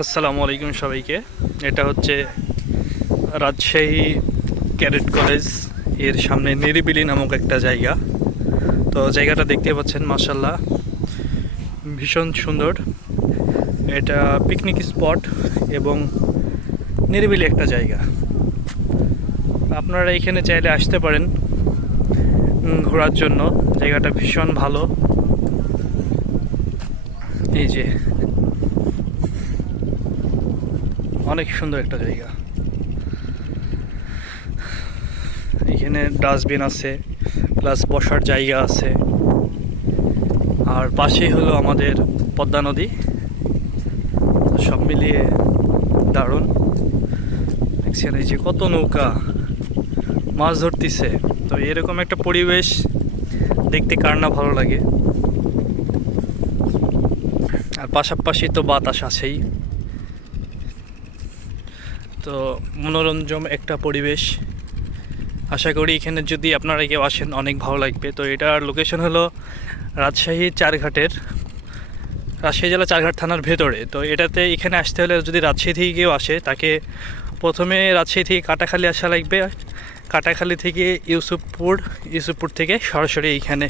আসসালামু আলাইকুম সবাইকে। এটা হচ্ছে রাজশাহী ক্যাডেট কলেজ। এর সামনে নিরিবিলি নামক একটা জায়গা। তো জায়গাটা দেখতে পাচ্ছেন মাসাল্লাহ ভীষণ সুন্দর। এটা পিকনিক স্পট এবং নিরিবিলি একটা জায়গা। আপনারা এখানে চাইলে আসতে পারেন ঘোরার জন্য। জায়গাটা ভীষণ ভালো। এই যে অনেক সুন্দর একটা জায়গা। এখানে ডাস্টবিন আছে প্লাস বসার জায়গা আছে। আর পাশেই হলো আমাদের পদ্মা নদী। সব মিলিয়ে দারুণ। দেখছেন এই যে কত নৌকা, মাছ ধরতেছে। তো এরকম একটা পরিবেশ দেখতে কার না ভালো লাগে। আর পাশাপাশি তো বাতাস আছেই। তো মনোরঞ্জন একটা পরিবেশ। আশা করি এখানে যদি আপনারা কেউ আসেন, অনেক ভালো লাগবে। তো এটার লোকেশন হলো রাজশাহী চারঘাটের, রাজশাহী জেলা চারঘাট থানার ভেতরে। তো এটাতে এখানে আসতে হলে যদি রাজশাহী থেকে কেউ আসে, তাকে প্রথমে রাজশাহী থেকে কাটাখালি আসা লাগবে। কাটাখালি থেকে ইউসুফপুর ইউসুফপুর থেকে সরাসরি এইখানে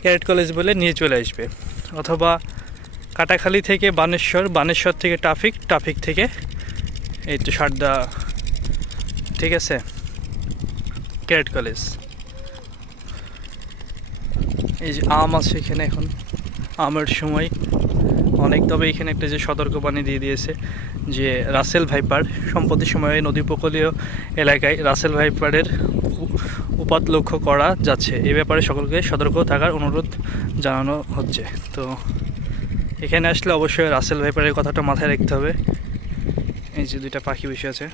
ক্যারেট কলেজ বলে নিয়ে চলে আসবে। অথবা কাটাখালি থেকে বানেশ্বর বানেশ্বর থেকে ট্রাফিক ট্রাফিক থেকে এই তো সারদা। ঠিক আছে? ক্যারেট কলেজ। এই যে আম আছে এখানে এখন। আমের সময়। অনেক তবে এখানে একটা যে সতর্কবাণী দিয়ে দিয়েছে যে রাসেল ভাইপার সম্প্রতি সময়ে নদী উপকূলীয় এলাকায় রাসেল ভাইপারের উপাত লক্ষ্য করা যাচ্ছে। এ ব্যাপারে সকলকে সতর্ক থাকার অনুরোধ জানানো হচ্ছে। তো এখানে আসলে অবশ্যই রাসেল ভাইপারের কথাটা মাথায় রাখতে হবে। এই যে দুইটা পাখি বসে আছে।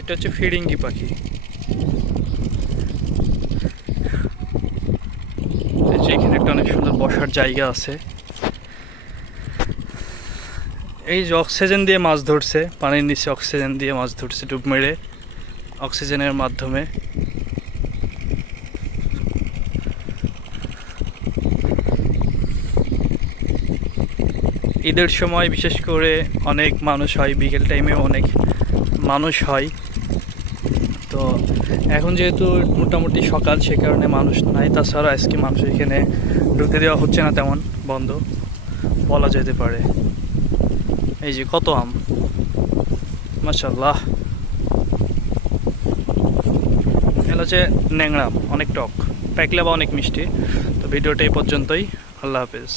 এটা হচ্ছে ফিরিঙ্গি পাখি। এখানে একটা অনেক সুন্দর বসার জায়গা আছে। এই যে অক্সিজেন দিয়ে মাছ ধরছে, পানির নিচে অক্সিজেন দিয়ে মাছ ধরছে ডুব মেরে। অক্সিজেনের মাধ্যমে। ঈদের সময় বিশেষ করে অনেক মানুষ হয়, বিকেল টাইমে অনেক মানুষ হয়। তো এখন যেহেতু মোটামুটি সকাল, সে কারণে মানুষ নাই, তাছাড়া আজকে মানুষ এখানে ঢুকতে দেওয়া হচ্ছে না তেমন, বন্ধ বলা যেতে পারে। এই যে কত আম? মাশাল্লাহ এটা হচ্ছে ন্যাংরা অনেক টক প্যাকলে বা অনেক মিষ্টি। তো ভিডিওটা এই পর্যন্তই, আল্লাহ হাফেজ।